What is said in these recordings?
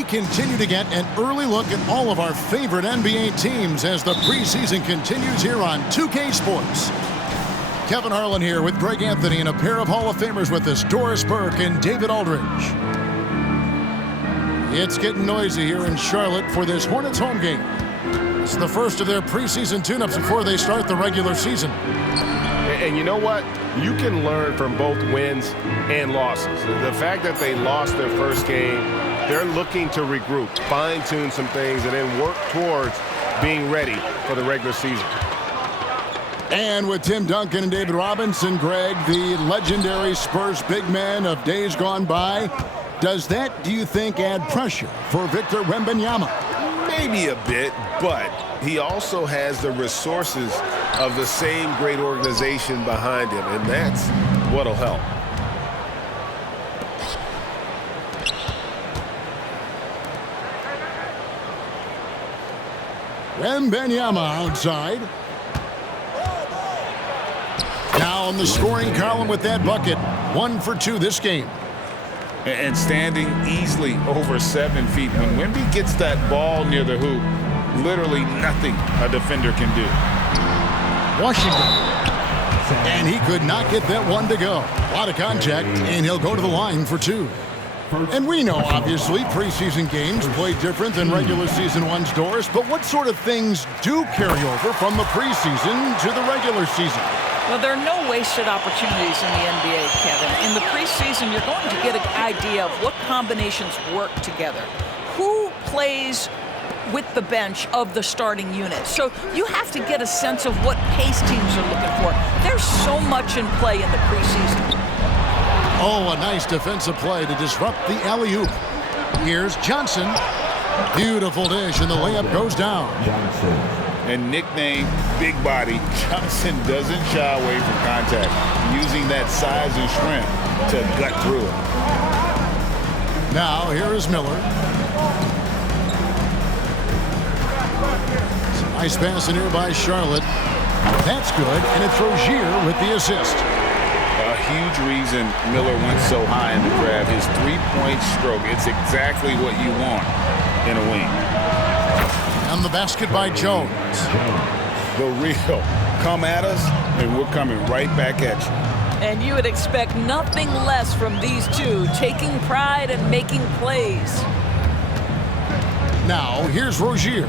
we continue to get an early look at all of our favorite NBA teams as the preseason continues here on 2K Sports. Kevin Harlan here with Greg Anthony and a pair of Hall of Famers with us, Doris Burke and David Aldridge. It's getting noisy here in Charlotte for this Hornets home game. It's the first of their preseason tune-ups before they start the regular season. And you know what? You can learn from both wins and losses. The fact that they lost their first game, they're looking to regroup, fine-tune some things, and then work towards being ready for the regular season. And with Tim Duncan and David Robinson, Greg, the legendary Spurs big man of days gone by, does that, do you think, add pressure for Victor Wembanyama? Maybe a bit, but he also has the resources of the same great organization behind him, and that's what'll help. Wembanyama outside. Now on the scoring column with that bucket. 1 for 2 this game. And standing easily over 7 feet. When Wemby gets that ball near the hoop, literally nothing a defender can do. Washington. And he could not get that one to go. A lot of contact, and he'll go to the line for 2. And we know, obviously, preseason games play different than regular season ones, Doris, but what sort of things do carry over from the preseason to the regular season? Well, there are no wasted opportunities in the NBA, Kevin. In the preseason, you're going to get an idea of what combinations work together. Who plays with the bench of the starting unit. So you have to get a sense of what pace teams are looking for. There's so much in play in the preseason. Oh, a nice defensive play to disrupt the alley-oop. Here's Johnson. Beautiful dish, and the layup goes down. And nicknamed Big Body, Johnson doesn't shy away from contact, using that size and strength to gut through it. Now, here is Miller. Nice pass in here by Charlotte. That's good, and it's Rozier with the assist. A huge reason Miller went so high in the draft, his three-point stroke. It's exactly what you want in a wing. And the basket by Jones. The real. Come at us, and we're coming right back at you. And you would expect nothing less from these two, taking pride and making plays. Now, here's Rozier.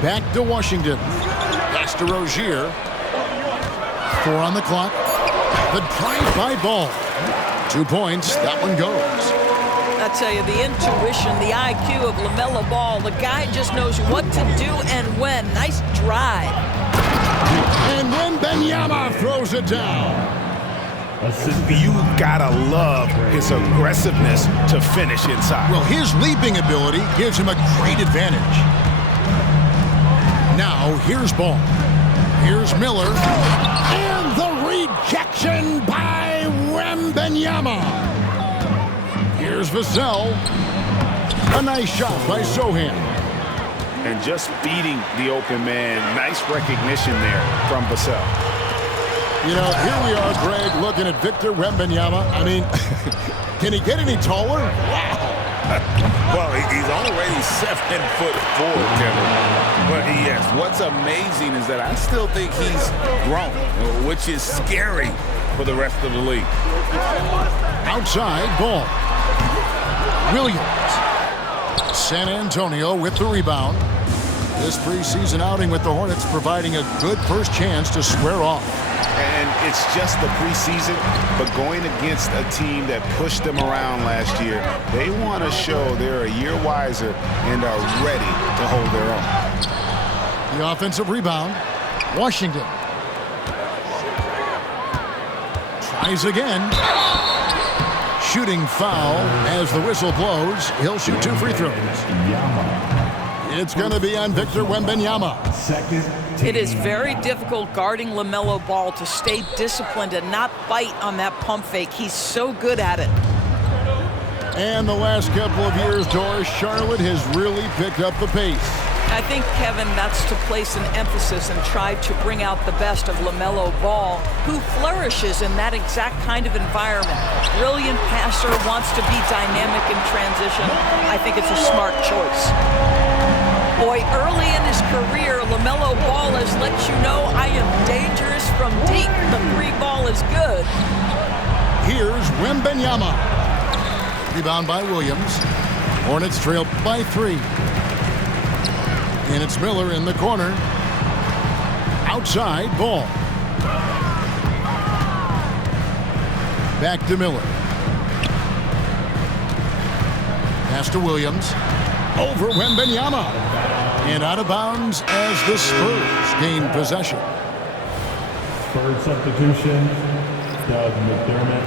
Back to Washington. Pass to Rozier. 4 on the clock. The drive by Ball. 2 points. That one goes. I tell you, the intuition, the IQ of LaMelo Ball, the guy just knows what to do and when. Nice drive. And Wembanyama throws it down. You gotta love his aggressiveness to finish inside. Well, his leaping ability gives him a great advantage. Now, here's Ball. Here's Miller. And the rejection by Wembanyama. Here's Vassell. A nice shot by Sohan. And just feeding the open man. Nice recognition there from Vassell. You know, here we are, Greg, looking at Victor Wembanyama. I mean, can he get any taller? Wow. Well, he's already 7'4", Kevin. But yes, what's amazing is that I still think he's grown, which is scary for the rest of the league. Outside Ball. Williams. San Antonio with the rebound. This preseason outing with the Hornets providing a good first chance to square off. And it's just the preseason, but going against a team that pushed them around last year, they want to show they're a year wiser and are ready to hold their own. The offensive rebound. Washington. Tries again. Shooting foul as the whistle blows. He'll shoot 2 free throws. It's going to be on Victor Wembanyama. It is very difficult guarding LaMelo Ball to stay disciplined and not bite on that pump fake. He's so good at it. And the last couple of years, Doris, Charlotte has really picked up the pace. I think, Kevin, that's to place an emphasis and try to bring out the best of LaMelo Ball, who flourishes in that exact kind of environment. Brilliant passer, wants to be dynamic in transition. I think it's a smart choice. Boy, early in his career, LaMelo Ball has let you know I am dangerous from deep. The three ball is good. Here's WEMBY. Rebound by Williams. Hornets trail by 3. And it's Miller in the corner. Outside Ball. Back to Miller. Pass to Williams. Over WEMBY. And out of bounds as the Spurs gain possession. Spurs substitution. Doug McDermott.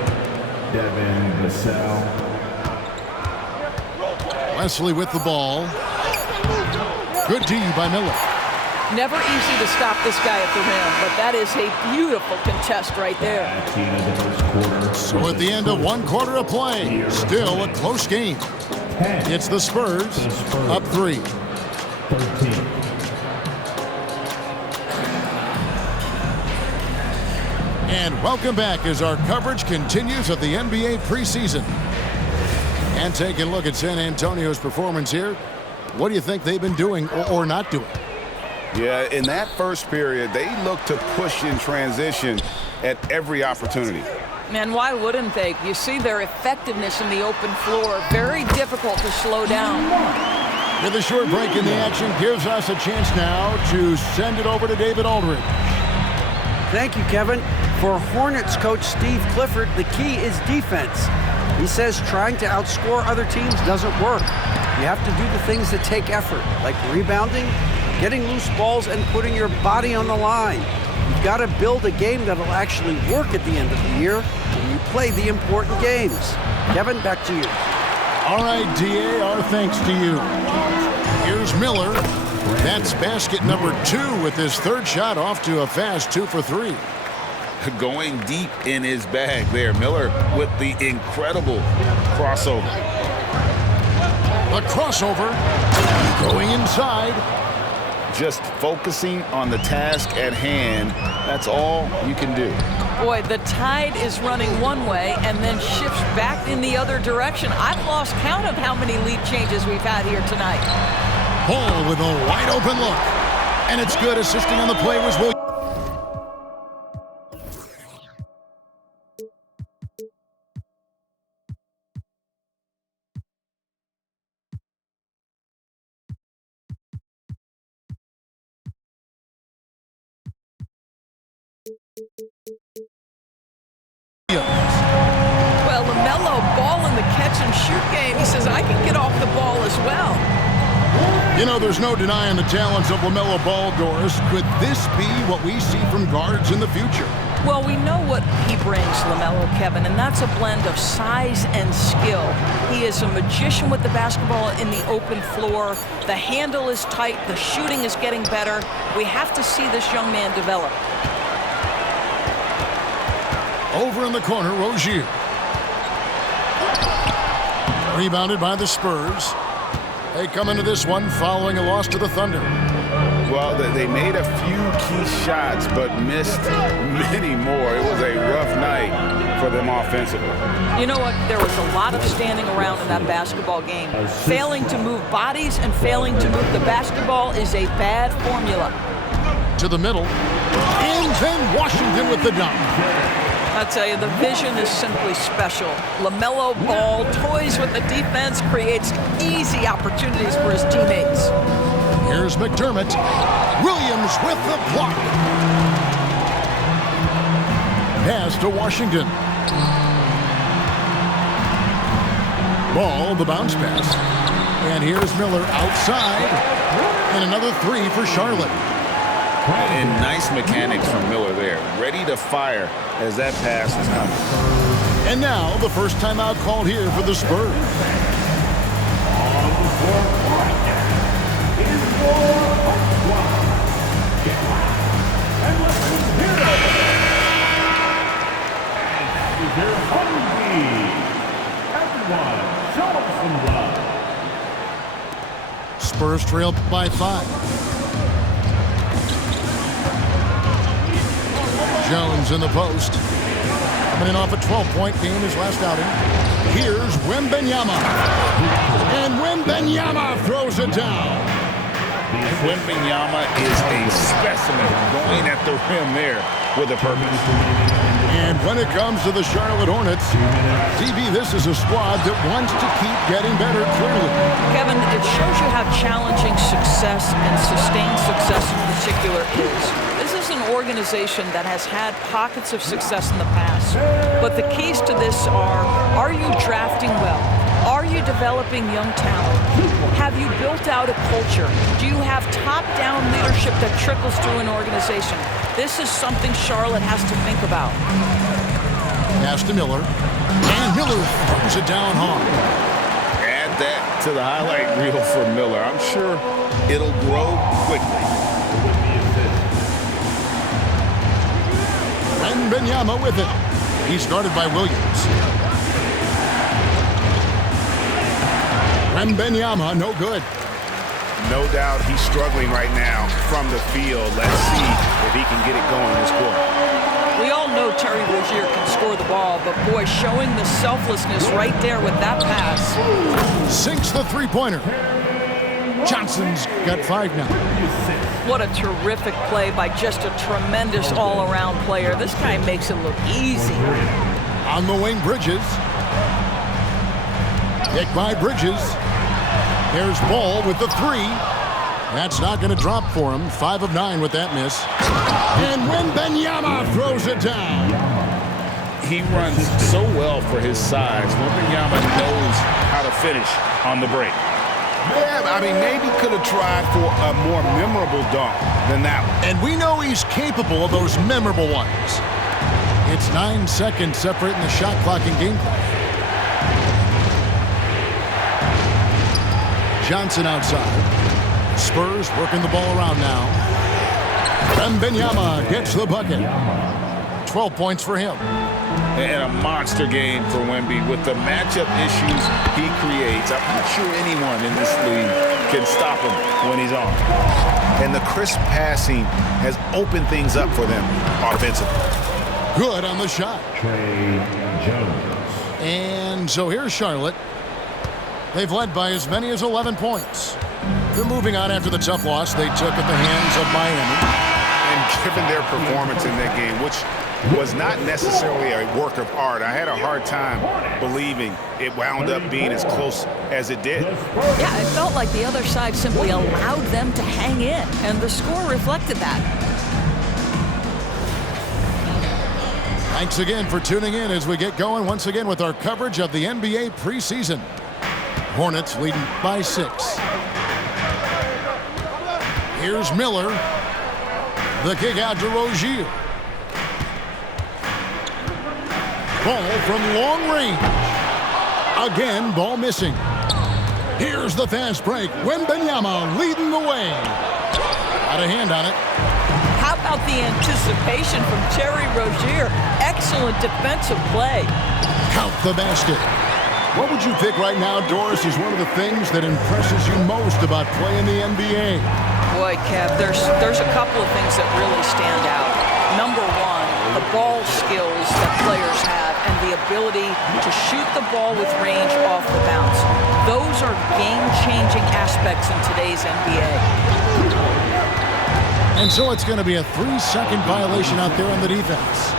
Devin Vassell. Wesley with the ball. Good D by Miller. Never easy to stop this guy at the rim, but that is a beautiful contest right there. So at the end of 1 quarter of play, still a close game. It's the Spurs up 3. 13. And welcome back as our coverage continues of the NBA preseason. And taking a look at San Antonio's performance here. What do you think they've been doing or not doing? Yeah, in that first period, they looked to push in transition at every opportunity. Man, why wouldn't they? You see their effectiveness in the open floor. Very difficult to slow down. With a short break in the action gives us a chance now to send it over to David Aldridge. Thank you, Kevin. For Hornets coach Steve Clifford, the key is defense. He says trying to outscore other teams doesn't work. You have to do the things that take effort, like rebounding, getting loose balls, and putting your body on the line. You've got to build a game that'll actually work at the end of the year when you play the important games. Kevin, back to you. All right, DA, our thanks to you. Here's Miller. That's basket number 2 with his third shot off to a fast 2 for 3. Going deep in his bag there. Miller with the incredible crossover. A crossover. Going inside. Just focusing on the task at hand. That's all you can do. Boy, the tide is running one way and then shifts back in the other direction. I've lost count of how many lead changes we've had here tonight. Ball with a wide open look. And it's good. Assisting on the play was Williams. Well, LaMelo Ball in the catch-and-shoot game, he says, I can get off the ball as well. You know, there's no denying the talents of LaMelo Ball, Doris. Could this be what we see from guards in the future? Well, we know what he brings, LaMelo, Kevin, and that's a blend of size and skill. He is a magician with the basketball in the open floor. The handle is tight. The shooting is getting better. We have to see this young man develop. Over in the corner, Rozier. Rebounded by the Spurs. They come into this one following a loss to the Thunder. Well, they made a few key shots, but missed many more. It was a rough night for them offensively. You know what? There was a lot of standing around in that basketball game. Failing to move bodies and failing to move the basketball is a bad formula. To the middle. And then Washington with the dunk. I tell you, the vision is simply special. LaMelo Ball toys with the defense, creates easy opportunities for his teammates. Here's McDermott. Williams with the block. Pass to Washington. Ball, the bounce pass. And here's Miller outside. And another 3 for Charlotte. And nice mechanics from Miller there. Ready to fire as that pass is coming. And now the first timeout called here for the Spurs. On the floor right now is your and let's hear it. And is their WEMBY. Everyone, show up some love. Spurs trail by 5. Jones in the post. Coming in off a 12-point game his last outing. Here's Wembenyama. And Wembenyama throws it down. Wembenyama is a specimen going at the rim there with a purpose. And when it comes to the Charlotte Hornets, DB, this is a squad that wants to keep getting better, clearly. Kevin, it shows you how challenging success and sustained success in particular is. This is an organization that has had pockets of success in the past. But the keys to this are you drafting well? Are you developing young talent? Have you built out a culture? Do you have top-down leadership that trickles through an organization? This is something Charlotte has to think about. Pass to Miller. And Miller throws it down hard. Add that to the highlight reel for Miller. I'm sure it'll grow quickly. Wembenyama with it. He's guarded by Williams. Wembenyama, no good. No doubt he's struggling right now from the field. Let's see if he can get it going this quarter. We all know Terry Rozier can score the ball, but boy, showing the selflessness right there with that pass. Sinks the three-pointer. Johnson's got 5 now. What a terrific play by just a tremendous all-around player. This guy makes it look easy. On the wing, Bridges. Hit by Bridges. There's Ball with the 3. That's not going to drop for him. 5 of 9 with that miss. And Wembenyama throws it down. He runs so well for his size. Wembenyama knows how to finish on the break. Yeah, I mean, maybe could have tried for a more memorable dunk than that one. And we know he's capable of those memorable ones. It's 9 seconds separating the shot clock and game clock. Johnson outside. Spurs working the ball around now. Wembenyama gets the bucket. 12 points for him. And a monster game for Wemby with the matchup issues he creates. I'm not sure anyone in this league can stop him when he's on. And the crisp passing has opened things up for them offensively. Good on the shot. And so here's Charlotte. They've led by as many as 11 points. They're moving on after the tough loss they took at the hands of Miami. And given their performance in that game, which was not necessarily a work of art, I had a hard time believing it wound up being as close as it did. Yeah, it felt like the other side simply allowed them to hang in, and the score reflected that. Thanks again for tuning in as we get going once again with our coverage of the NBA preseason. Hornets leading by 6. Here's Miller. The kick out to Rozier. Ball from long range. Again, ball missing. Here's the fast break. Wembenyama leading the way. Got a hand on it. How about the anticipation from Terry Rozier? Excellent defensive play. Count the basket. What would you pick right now, Doris, is one of the things that impresses you most about playing the NBA? Boy, Kev, there's a couple of things that really stand out. Number one, the ball skills that players have and the ability to shoot the ball with range off the bounce. Those are game-changing aspects in today's NBA. And so it's going to be a 3-second violation out there on the defense.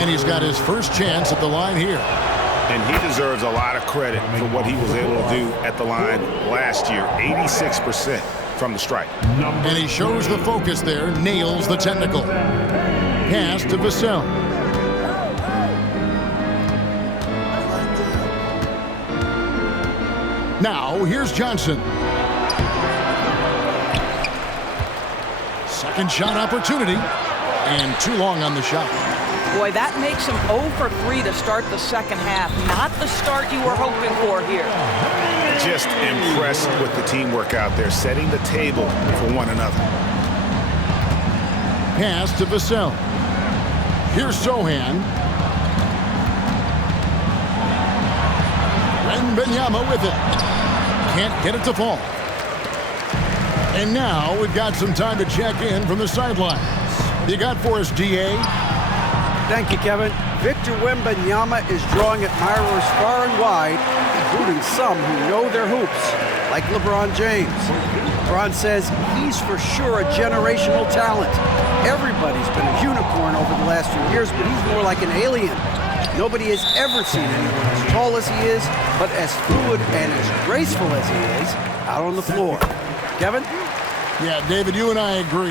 And he's got his first chance at the line here. And he deserves a lot of credit for what he was able to do at the line last year. 86% from the strike. And he shows the focus there, nails the technical. Pass to Vassell. Now, here's Johnson. Second shot opportunity. And too long on the shot. Boy, that makes him 0 for 3 to start the second half. Not the start you were hoping for here. Just impressed with the teamwork out there, setting the table for one another. Pass to Vassell. Here's Sohan. Wembenyama with it. Can't get it to fall. And now we've got some time to check in from the sidelines. You got for us, DA? Thank you, Kevin. Victor Wembanyama is drawing admirers far and wide, including some who know their hoops, like LeBron James. LeBron says he's for sure a generational talent. Everybody's been a unicorn over the last few years, but he's more like an alien. Nobody has ever seen anyone as tall as he is, but as fluid and as graceful as he is out on the floor. Kevin? Yeah, David, you and I agree.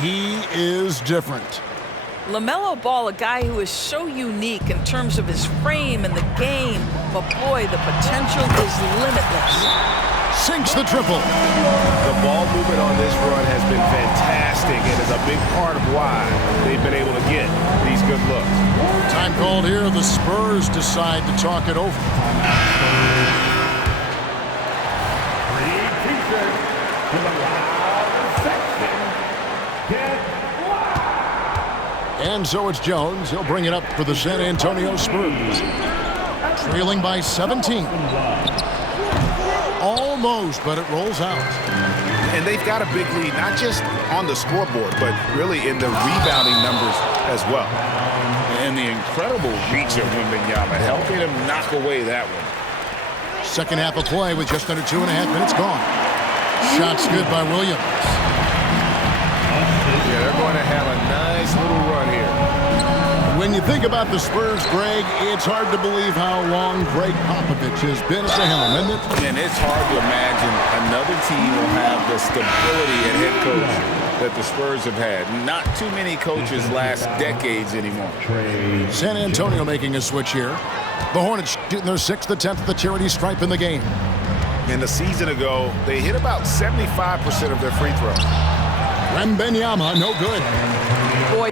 He is different. LaMelo Ball, a guy who is so unique in terms of his frame and the game, but boy, the potential is limitless. Sinks the triple. The ball movement on this run has been fantastic and is a big part of why they've been able to get these good looks. Time called here. The Spurs decide to talk it over. Three pieces to the loud section. Get loud. And so it's Jones. He'll bring it up for the San Antonio Spurs. Trailing by 17. Almost, but it rolls out. And they've got a big lead, not just on the scoreboard, but really in the rebounding numbers as well. And the incredible reach of Wembanyama, helping him knock away that one. Second half of play with just under 2.5 minutes gone. Shots good by Williams. Yeah, they're going to have a nice little run here. When you think about the Spurs, Greg, it's hard to believe how long Greg Popovich has been at the helm, isn't it? And it's hard to imagine another team will have the stability at head coach that the Spurs have had. Not too many coaches last decades anymore. San Antonio making a switch here. The Hornets shooting their 6th attempt at the charity stripe in the game. And a season ago, they hit about 75% of their free throws. Wembanyama, no good. Boy,